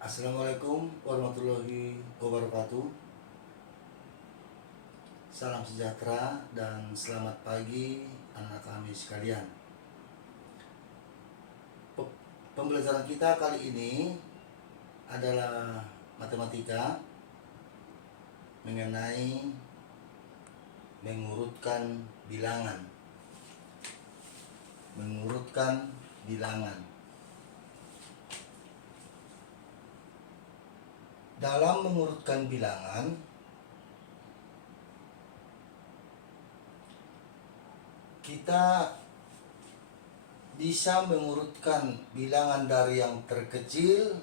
Assalamualaikum warahmatullahi wabarakatuh. Salam sejahtera dan selamat pagi anak kami sekalian. Pembelajaran kita kali ini adalah matematika mengenai mengurutkan bilangan. Dalam mengurutkan bilangan, kita bisa mengurutkan bilangan dari yang terkecil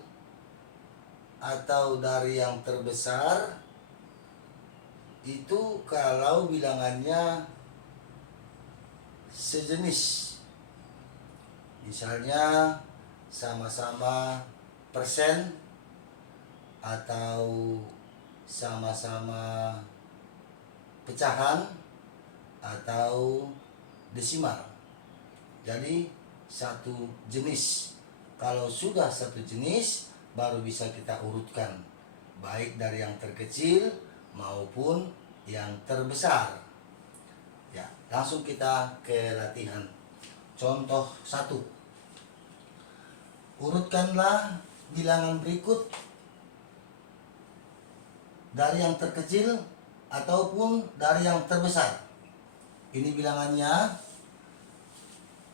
atau dari yang terbesar. Itu kalau bilangannya sejenis. Misalnya sama-sama persen atau sama-sama pecahan atau desimal. Jadi satu jenis. Kalau sudah satu jenis baru bisa kita urutkan, baik dari yang terkecil maupun yang terbesar. Ya, langsung kita ke latihan. Contoh 1. Urutkanlah bilangan berikut dari yang terkecil ataupun dari yang terbesar. Ini bilangannya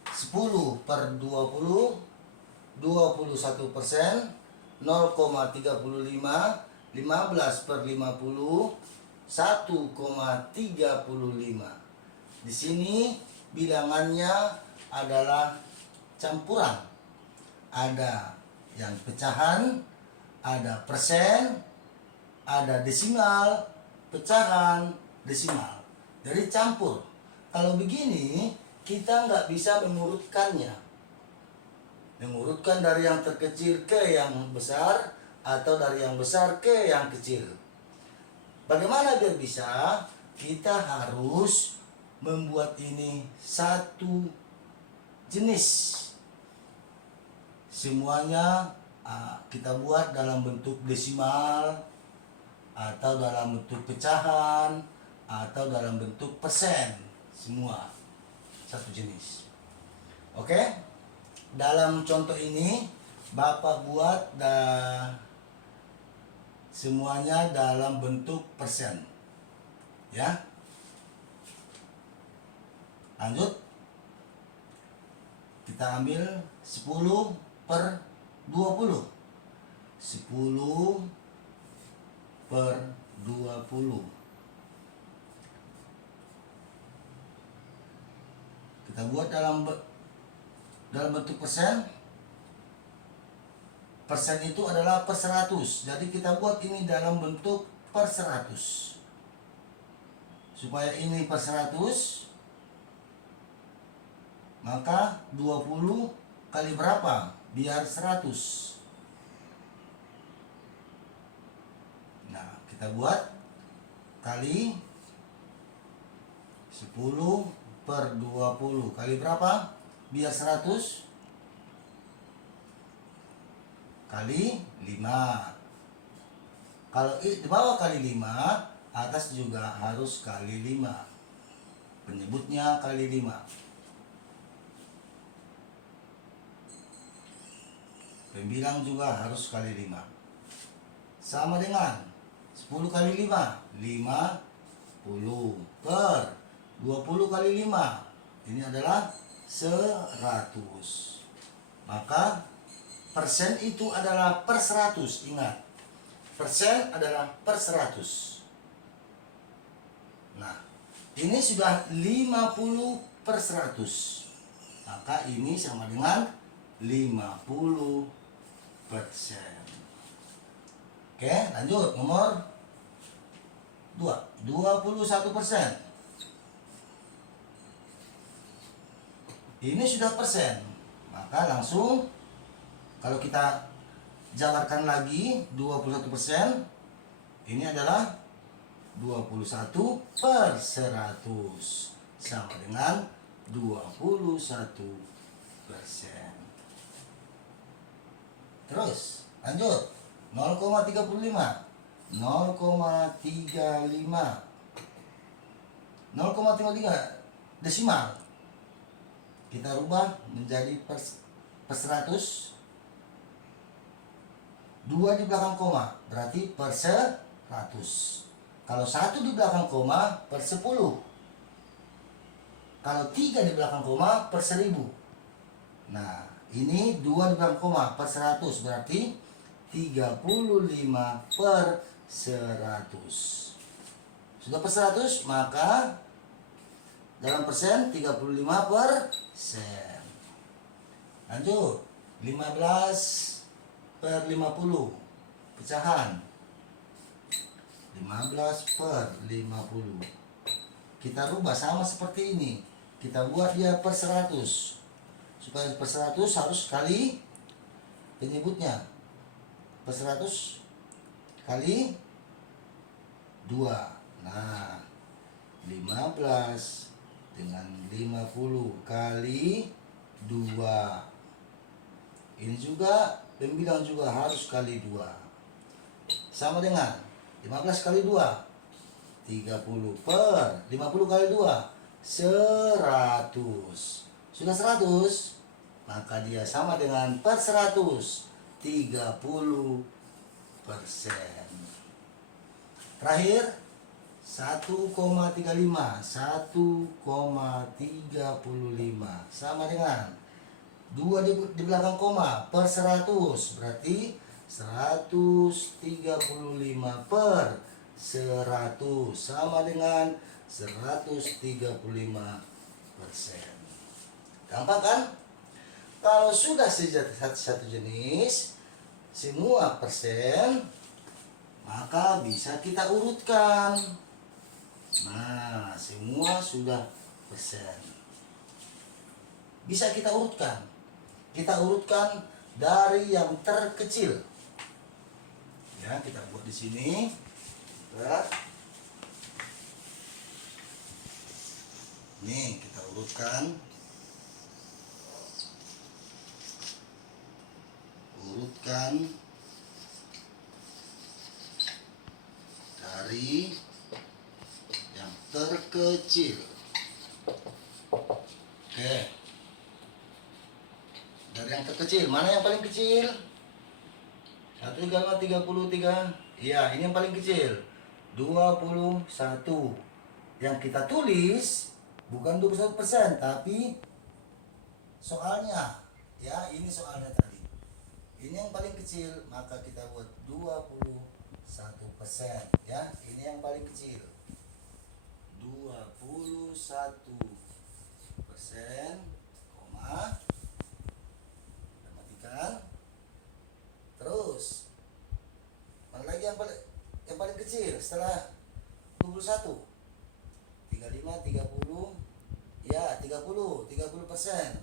10 per 20, 21%, 0,35, 15 per 50, 1,35. Di sini bilangannya adalah campuran. Ada yang pecahan, ada persen, ada desimal, pecahan, desimal. Jadi campur. Kalau begini kita nggak bisa mengurutkannya. Mengurutkan dari yang terkecil ke yang besar atau dari yang besar ke yang kecil. Bagaimana biar bisa? Kita harus membuat ini satu jenis. Semuanya kita buat dalam bentuk desimal, atau dalam bentuk pecahan, atau dalam bentuk persen. Semua satu jenis. Oke? Dalam contoh ini Bapak buat semuanya dalam bentuk persen. Ya. Lanjut. Kita ambil 10 per 20. 10 per 20. Kita buat dalam bentuk persen. Persen itu adalah per 100. Jadi kita buat ini dalam bentuk per 100. Supaya ini per 100, maka 20 kali berapa? Biar 100. Nah, kita buat kali 10 per 20 kali berapa? Biar 100 kali 5. Kalau di bawah kali 5, atas juga harus kali 5. Penyebutnya kali 5. Pembilang juga harus kali 5. Sama dengan 10 kali 5, 50 per 20 kali 5. Ini adalah 100. Maka persen itu adalah per 100. Ingat, persen adalah per 100. Nah, ini sudah 50 per 100. Maka ini sama dengan 50%. Oke, lanjut. Nomor 2, 21%. Ini sudah persen. Maka langsung kalau kita jabarkan lagi 21%, ini adalah 21 per 100 sama dengan 21%. Terus lanjut. 0,35 desimal kita rubah menjadi per 100. 2 di belakang koma berarti per 100. Kalau 1 di belakang koma per 10. Kalau 3 di belakang koma per 1000. Nah, ini 2 di belakang koma per 100 berarti 35 per 100. Sudah per 100 maka dalam persen 35 persen. Lanjut 15 per 50 pecahan 15 per 50 kita rubah sama seperti ini, kita buat dia per 100. Supaya per 100 harus kali penyebutnya per 100 kali 2. Nah 15 dengan 50 kali 2, ini juga pembilang juga harus kali 2 sama dengan 15 kali 2 30 per 50 kali 2 100. Sudah 100 maka dia sama dengan per 100 30%. Terakhir 1,35 sama dengan 2 di belakang koma per 100 berarti 135 per 100 sama dengan 135%. Gampang kan? Kalau sudah satu jenis semua persen maka bisa kita urutkan. Nah, semua sudah persen. Bisa kita urutkan. Kita urutkan dari yang terkecil. Ya, kita buat di sini. Berat. Nih, kita urutkan. Urutkan dari yang terkecil. Oke. Dari yang terkecil, mana yang paling kecil? 1,33. Iya, ini yang paling kecil. 21. Yang kita tulis bukan 21%, tapi soalnya. Ya, ini soalnya tadi. Ini yang paling kecil, maka kita buat 21%. Ya, ini yang paling kecil. 21%, koma. Terus mana lagi yang paling kecil setelah 21? 35, 30. Ya, 30%.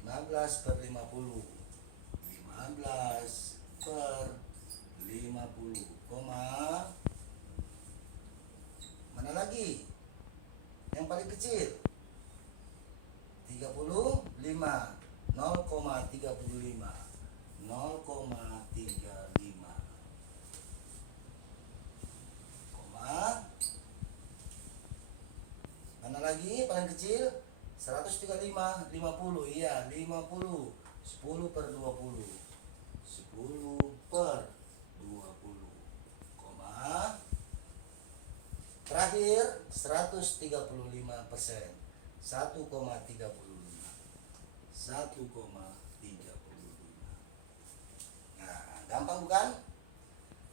15 per 50. 15 per 50, koma. Mana lagi yang paling kecil? 35, 0,35. 0,35, koma. Mana lagi paling kecil? 135, 50. Iya, 50. 10 per 20. 10 per 20, koma. Terakhir 135%. 1,35. 1,35. Nah, gampang bukan?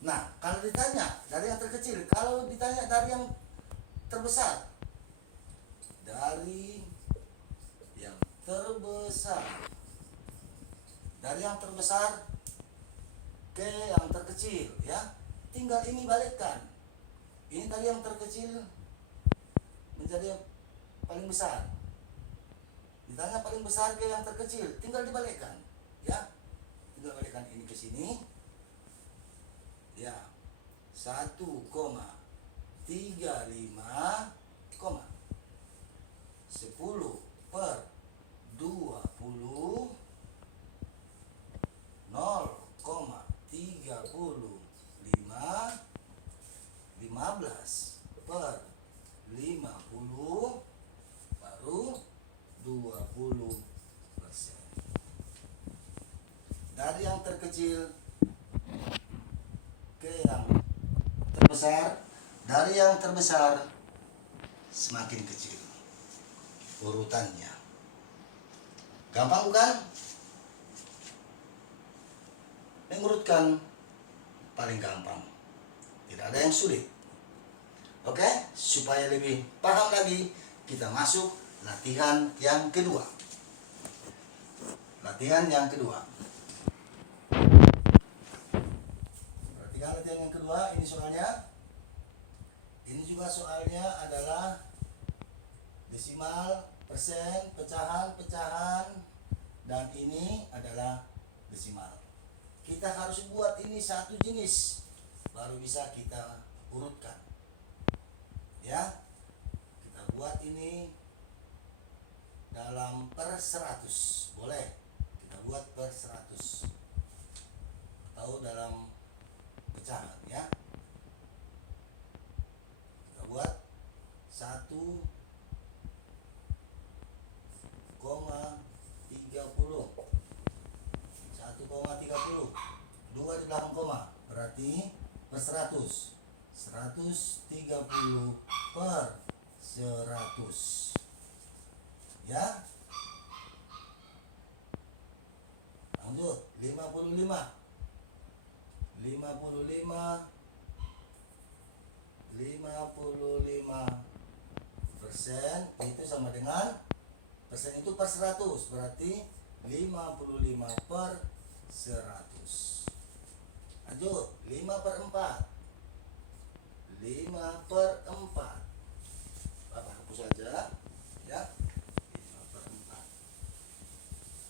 Nah, kalau ditanya dari yang terkecil, kalau ditanya dari yang terbesar, dari yang terbesar, dari yang terbesar ke yang terkecil, ya, tinggal ini balikkan. Ini tadi yang terkecil menjadi yang paling besar. Ditanya paling besar ke yang terkecil, tinggal dibalikkan, ya. Tinggal balikkan ini ke sini. Ya. 1,35, 10 per 20, 0,35 15 per 50 baru 20%. Dari yang terkecil ke yang terbesar, dari yang terbesar semakin kecil urutannya. Gampang bukan? Mengurutkan paling gampang, tidak ada yang sulit. Oke, supaya lebih paham lagi, kita masuk latihan yang kedua. Latihan yang kedua. Perhatikan latihan yang kedua, ini soalnya. Ini juga soalnya adalah desimal, persen, pecahan, dan ini adalah desimal. Kita harus buat ini satu jenis, baru bisa kita urutkan. Ya, kita buat ini dalam per 100, boleh kita buat per 100 atau dalam pecahan ya. Kita buat 1,30 1,30 2 di belakang koma berarti per 100 130 per 100 ya. Lanjut 55 persen itu sama dengan persen itu per 100 berarti 55 per 100. Lanjut 5 per 4 Bapak hapus saja ya. 5 per 4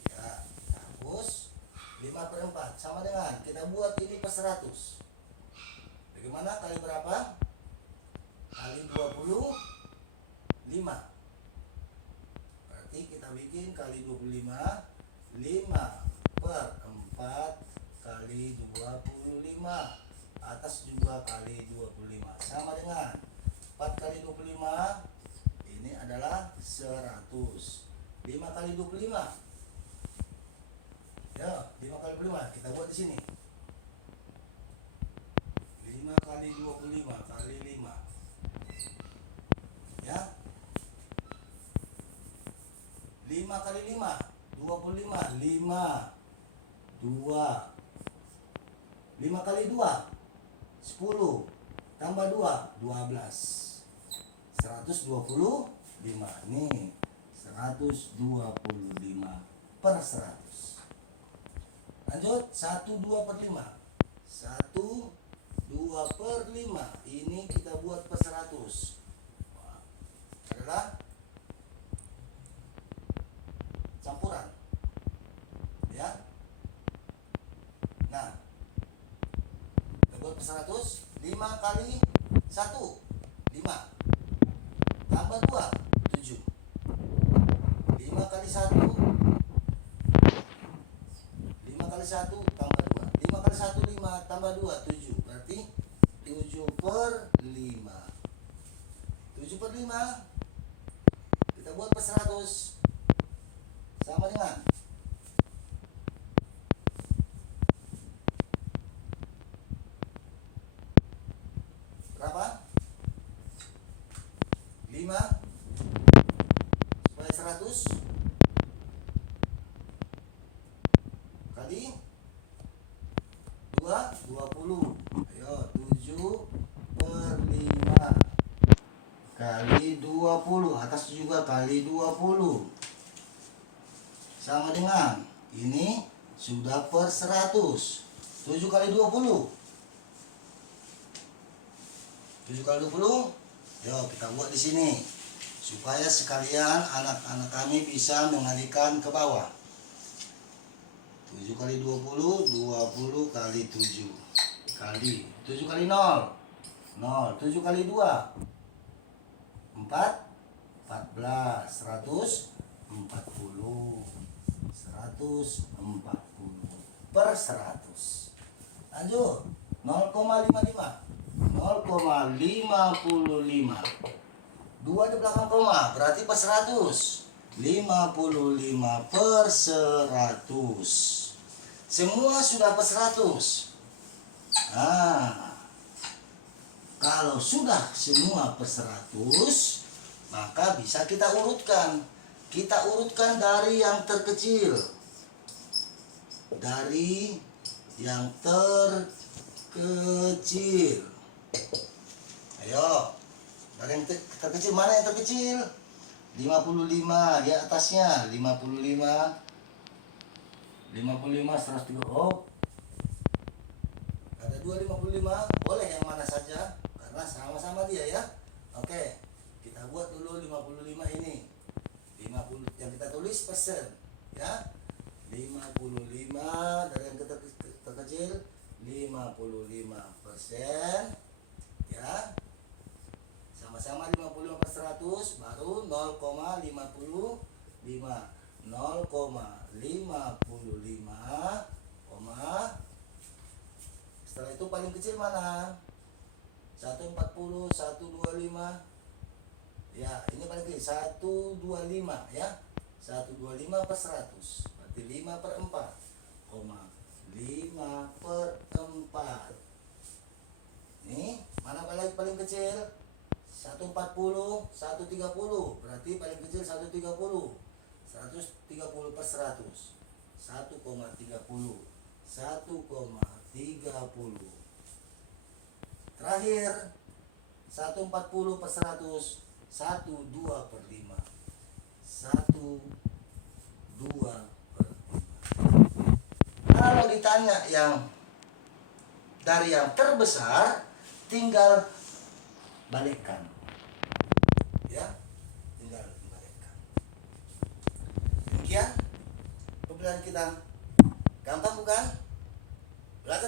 ya, kita hapus. 5 per 4 sama dengan kita buat ini per 100. Bagaimana kali berapa? Kali 25. Berarti kita bikin kali 25, 5 per 4 kali 25, atas juga kali 25 sama dengan 4 kali 25 ini adalah 100. 5 kali 25 ya, 5 kali 25 kita buat di sini. 5 kali 25 kali 5 ya. 5 kali 5 25 5 2 5 kali 2 10 tambah 2 12 125 nih 125 per 100. Lanjut 1 2 per 5 1 2 per 5 ini kita buat per 100 adalah campuran ya. Nah kita buat per 100. 5 kali 1 5 tambah 2 7 5 kali 1 tambah 2 5 kali 1 5 tambah 2 7 berarti 7 per 5 7 per 5 kita buat per 100 sama dengan berapa? 5 supaya 100 kali 2 20. Ayo 7 per 5 kali 20 atas juga kali 20 sama dengan ini sudah per 100. 7 kali 20 7 kali 20. Yuk kita buat di sini supaya sekalian anak-anak kami bisa mengalihkan ke bawah. 7 kali 20 20 kali 7 kali 7 kali 0 0 7 kali 2 4 14 140 140 per 100. Lanjut 0,55 0,55. 2 di belakang koma berarti per 100. 55 per 100. Semua sudah per 100. Nah, kalau sudah semua per 100, maka bisa kita urutkan. Kita urutkan dari yang terkecil. Dari yang terkecil. Ayo. Dari yang terkecil, mana yang terkecil? 55 di atasnya. 55 103. Oh, ada 255. Boleh yang mana saja karena sama-sama dia ya. Oke, kita buat dulu 55 ini. 50 yang kita tulis persen ya. 55 dari yang terkecil 55% ya. Sama-sama 55 per 100 baru 0,55. 0,55, setelah itu paling kecil mana? 140, 125. Ya, ini paling kecil 125 ya. 125 per 100 berarti 5 per 4, 5 per 4. Nih, mana paling kecil? 140, 130 berarti paling kecil 130. 130 per 100 1,30. 1,30. Terakhir 140 per 100 12 per 5. 12 per 5. Kalau ditanya yang dari yang terbesar, tinggal balikkan ya, tinggal balikkan. Demikian pembelajaran kita. Gampang bukan? Belajar